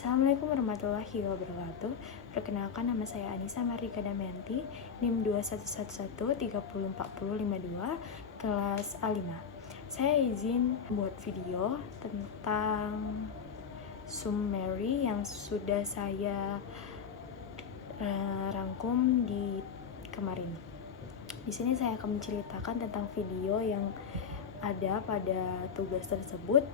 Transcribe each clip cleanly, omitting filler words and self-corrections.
Assalamualaikum warahmatullahi wabarakatuh. Perkenalkan, nama saya Anissa Marika Damayanti, NIM 2111304052, kelas A5. Saya izin buat video tentang summary yang sudah saya rangkum di kemarin. Di sini saya akan menceritakan tentang video yang ada pada tugas tersebut.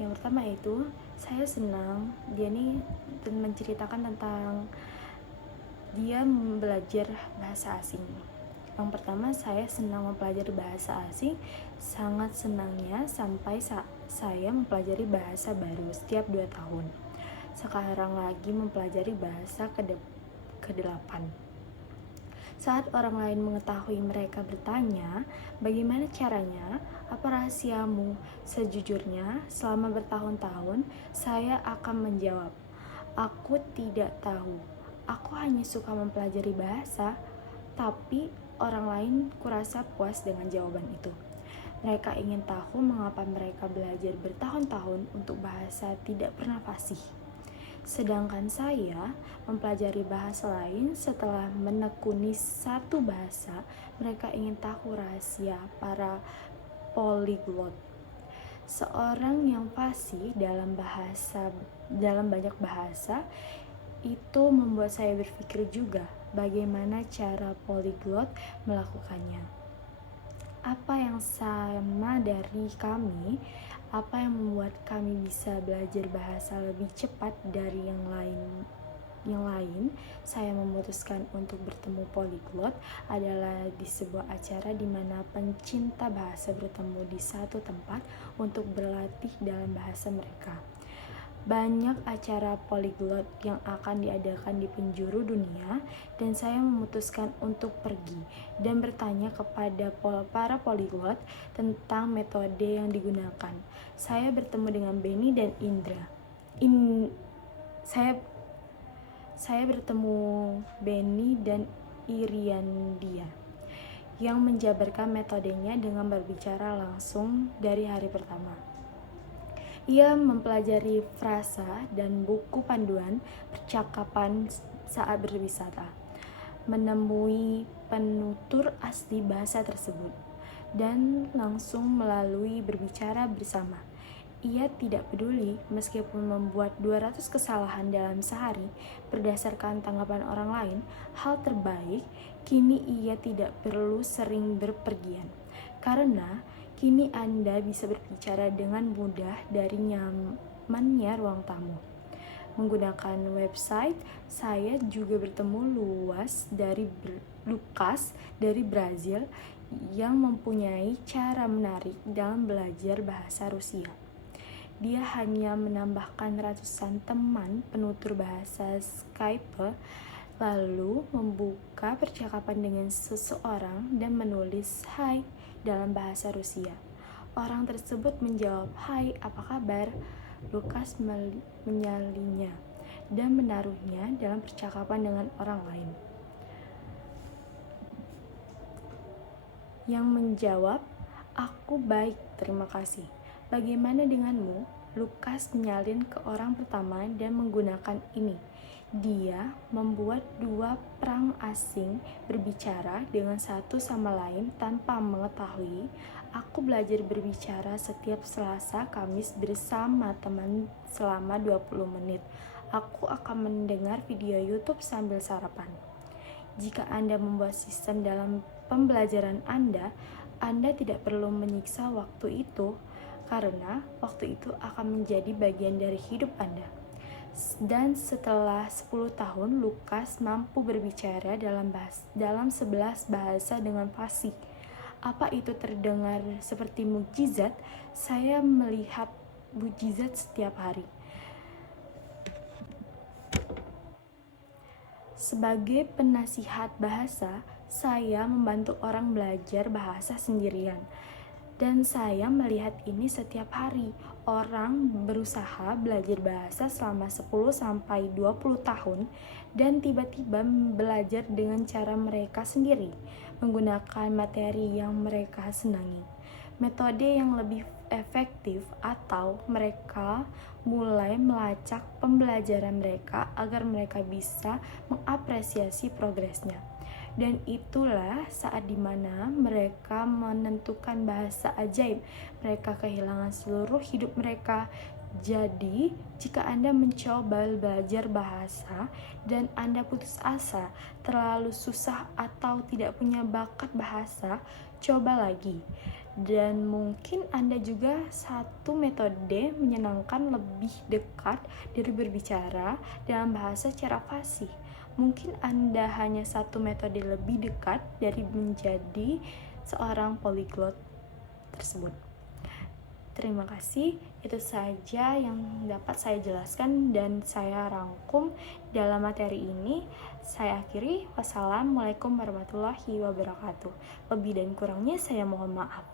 Yang pertama itu, saya senang dia nih menceritakan tentang dia belajar bahasa asing. Yang pertama, saya senang mempelajari bahasa asing, sangat senangnya sampai saya mempelajari bahasa baru setiap 2 tahun. Sekarang lagi mempelajari bahasa ke-8. Saat orang lain mengetahui, mereka bertanya, bagaimana caranya? Apa rahasiamu? Sejujurnya, selama bertahun-tahun, saya akan menjawab, aku tidak tahu. Aku hanya suka mempelajari bahasa, tapi orang lain kurasa puas dengan jawaban itu. Mereka ingin tahu mengapa mereka belajar bertahun-tahun untuk bahasa tidak pernah fasih. Sedangkan saya mempelajari bahasa lain setelah menekuni satu bahasa. Mereka ingin tahu rahasia para polyglot. Seorang yang fasih dalam banyak bahasa itu membuat saya berpikir juga bagaimana cara polyglot melakukannya. Apa yang sama dari kami? Apa yang membuat kami bisa belajar bahasa lebih cepat dari yang lain? Saya memutuskan untuk bertemu polyglot adalah di sebuah acara di mana pencinta bahasa bertemu di satu tempat untuk berlatih dalam bahasa mereka. Banyak acara polyglot yang akan diadakan di penjuru dunia, dan saya memutuskan untuk pergi dan bertanya kepada para polyglot tentang metode yang digunakan. Saya bertemu dengan Benny dan Indra. Saya bertemu Benny dan Iriandia yang menjabarkan metodenya dengan berbicara langsung dari hari pertama. Ia mempelajari frasa dan buku panduan percakapan saat berwisata, menemui penutur asli bahasa tersebut, dan langsung melalui berbicara bersama. Ia tidak peduli meskipun membuat 200 kesalahan dalam sehari berdasarkan tanggapan orang lain. Hal terbaik, kini ia tidak perlu sering berpergian, karena kini Anda bisa berbicara dengan mudah dari nyamannya ruang tamu. Menggunakan website, saya juga bertemu Lucas dari Brazil yang mempunyai cara menarik dalam belajar bahasa Rusia. Dia hanya menambahkan ratusan teman penutur bahasa Skype, lalu membuka percakapan dengan seseorang dan menulis "Hai" dalam bahasa Rusia. Orang tersebut menjawab, "Hai, apa kabar?" Lukas menyalinya dan menaruhnya dalam percakapan dengan orang lain, yang menjawab, "Aku baik, terima kasih. Bagaimana denganmu?" Lukas menyalin ke orang pertama dan menggunakan ini. Dia membuat dua perang asing berbicara dengan satu sama lain tanpa mengetahui. Aku belajar berbicara setiap Selasa Kamis bersama teman selama 20 menit. Aku akan mendengar video YouTube sambil sarapan. Jika Anda membuat sistem dalam pembelajaran Anda tidak perlu menyiksa waktu itu, karena waktu itu akan menjadi bagian dari hidup Anda. Dan setelah 10 tahun, Lukas mampu berbicara dalam 11 bahasa dengan fasih. Apa itu terdengar seperti mukjizat? Saya melihat mukjizat setiap hari. Sebagai penasihat bahasa, saya membantu orang belajar bahasa sendirian. Dan saya melihat ini setiap hari. Orang berusaha belajar bahasa selama 10-20 tahun dan tiba-tiba belajar dengan cara mereka sendiri, menggunakan materi yang mereka senangi. Metode yang lebih efektif atau mereka mulai melacak pembelajaran mereka agar mereka bisa mengapresiasi progresnya. Dan itulah saat dimana mereka menentukan bahasa ajaib. Mereka kehilangan seluruh hidup mereka. Jadi, jika Anda mencoba belajar bahasa dan Anda putus asa, terlalu susah atau tidak punya bakat bahasa, coba lagi. Dan mungkin Anda juga satu metode menyenangkan lebih dekat dari berbicara dalam bahasa secara fasih. Mungkin Anda hanya satu metode lebih dekat dari menjadi seorang polyglot tersebut. Terima kasih, itu saja yang dapat saya jelaskan dan saya rangkum dalam materi ini. Saya akhiri, wassalamualaikum warahmatullahi wabarakatuh. Lebih dan kurangnya saya mohon maaf.